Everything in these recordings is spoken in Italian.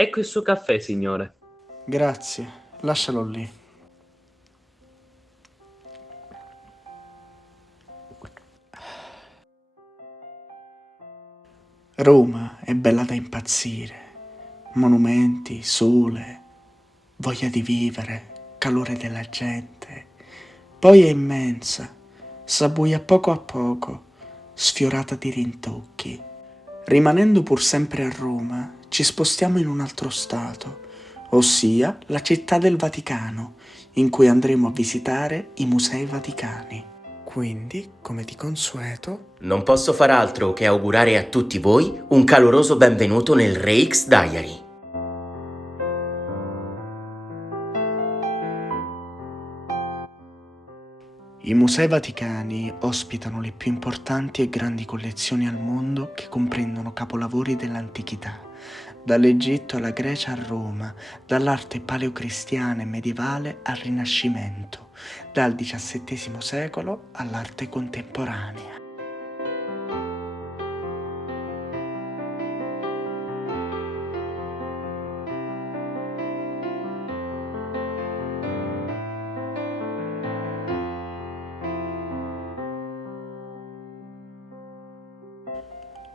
Ecco il suo caffè, signore. Grazie, lascialo lì. Roma è bella da impazzire. Monumenti, sole, voglia di vivere, calore della gente. Poi è immensa, s'abbuia a poco, sfiorata di rintocchi. Rimanendo pur sempre a Roma, ci spostiamo in un altro stato, ossia la città del Vaticano, in cui andremo a visitare i Musei Vaticani. Quindi, come di consueto, Non posso far altro che augurare a tutti voi un caloroso benvenuto nel Reix Diary. i Musei Vaticani ospitano le più importanti e grandi collezioni al mondo che comprendono capolavori dell'antichità, dall'Egitto alla Grecia a Roma, dall'arte paleocristiana e medievale al Rinascimento, dal XVII secolo all'arte contemporanea.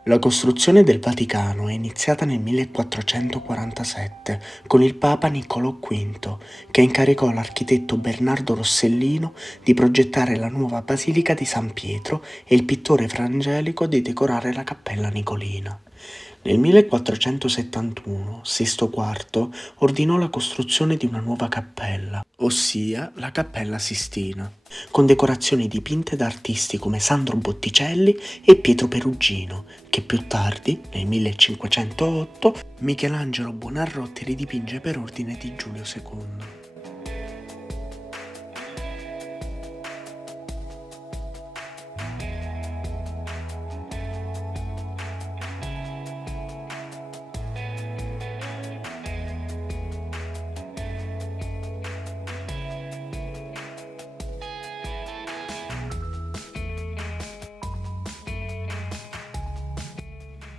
La costruzione del Vaticano è iniziata nel 1447 con il Papa Niccolò V, che incaricò l'architetto Bernardo Rossellino di progettare la nuova Basilica di San Pietro e il pittore Fra Angelico di decorare la Cappella Nicolina. Nel 1471 Sisto IV ordinò la costruzione di una nuova cappella, ossia la Cappella Sistina, con decorazioni dipinte da artisti come Sandro Botticelli e Pietro Perugino, che più tardi, nel 1508, Michelangelo Buonarroti ridipinge per ordine di Giulio II.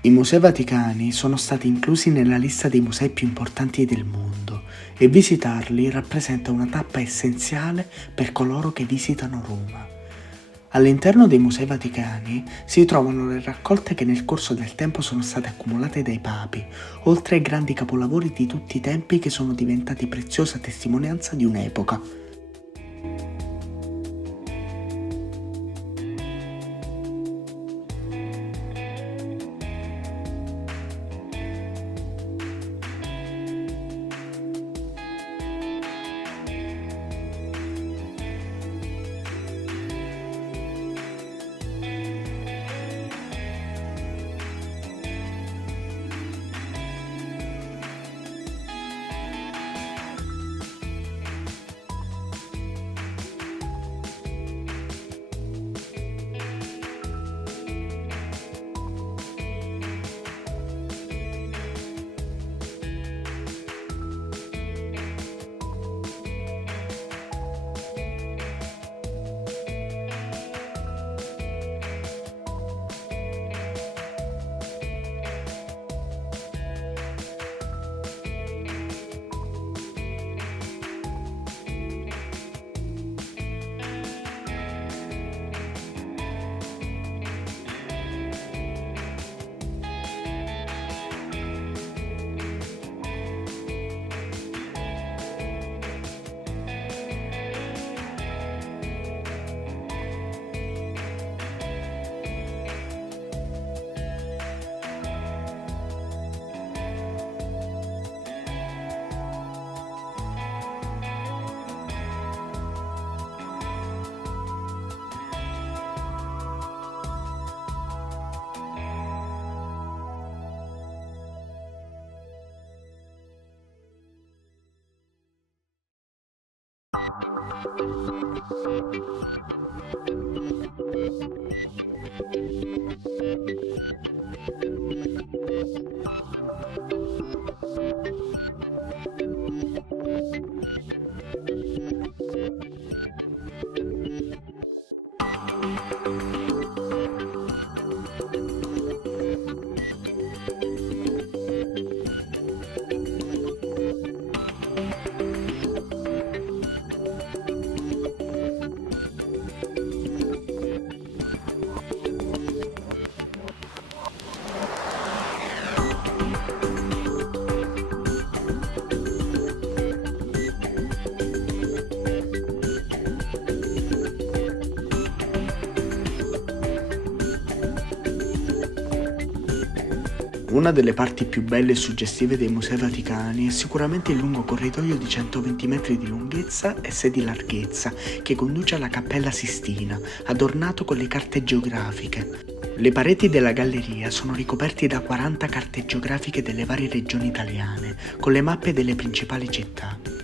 I Musei Vaticani sono stati inclusi nella lista dei musei più importanti del mondo e visitarli rappresenta una tappa essenziale per coloro che visitano Roma. All'interno dei Musei Vaticani si trovano le raccolte che nel corso del tempo sono state accumulate dai papi, oltre ai grandi capolavori di tutti i tempi che sono diventati preziosa testimonianza di un'epoca. Una delle parti più belle e suggestive dei Musei Vaticani è sicuramente il lungo corridoio di 120 metri di lunghezza e 6 di larghezza che conduce alla Cappella Sistina, adornato con le carte geografiche. Le pareti della galleria sono ricoperte da 40 carte geografiche delle varie regioni italiane, con le mappe delle principali città.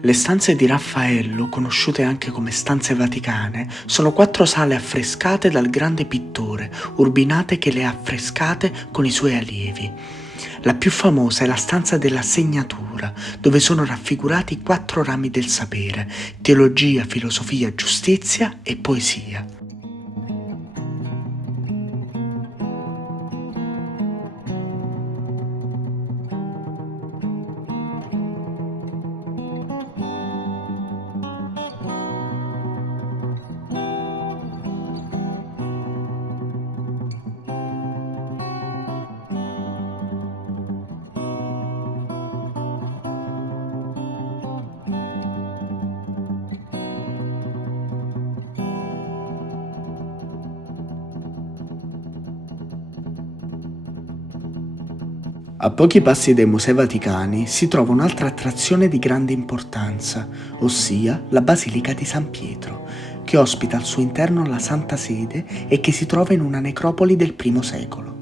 Le stanze di Raffaello, conosciute anche come stanze vaticane, sono 4 sale affrescate dal grande pittore, Urbinate che le ha affrescate con i suoi allievi. La più famosa è la stanza della segnatura, dove sono raffigurati 4 rami del sapere: teologia, filosofia, giustizia e poesia. A pochi passi dai Musei Vaticani si trova un'altra attrazione di grande importanza, ossia la Basilica di San Pietro, che ospita al suo interno la Santa Sede e che si trova in una necropoli del I secolo.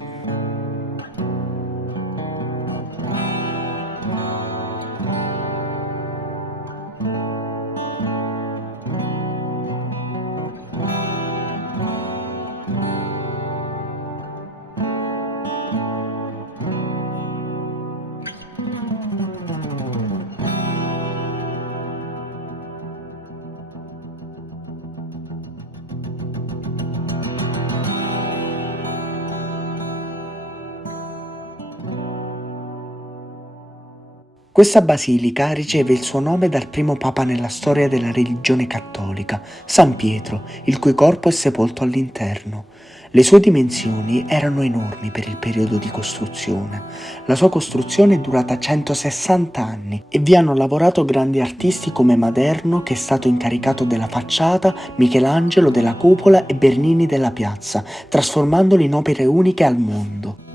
Questa basilica riceve il suo nome dal primo papa nella storia della religione cattolica, San Pietro, il cui corpo è sepolto all'interno. Le sue dimensioni erano enormi per il periodo di costruzione. La sua costruzione è durata 160 anni e vi hanno lavorato grandi artisti come Maderno, che è stato incaricato della facciata, Michelangelo della cupola e Bernini della piazza, trasformandoli in opere uniche al mondo.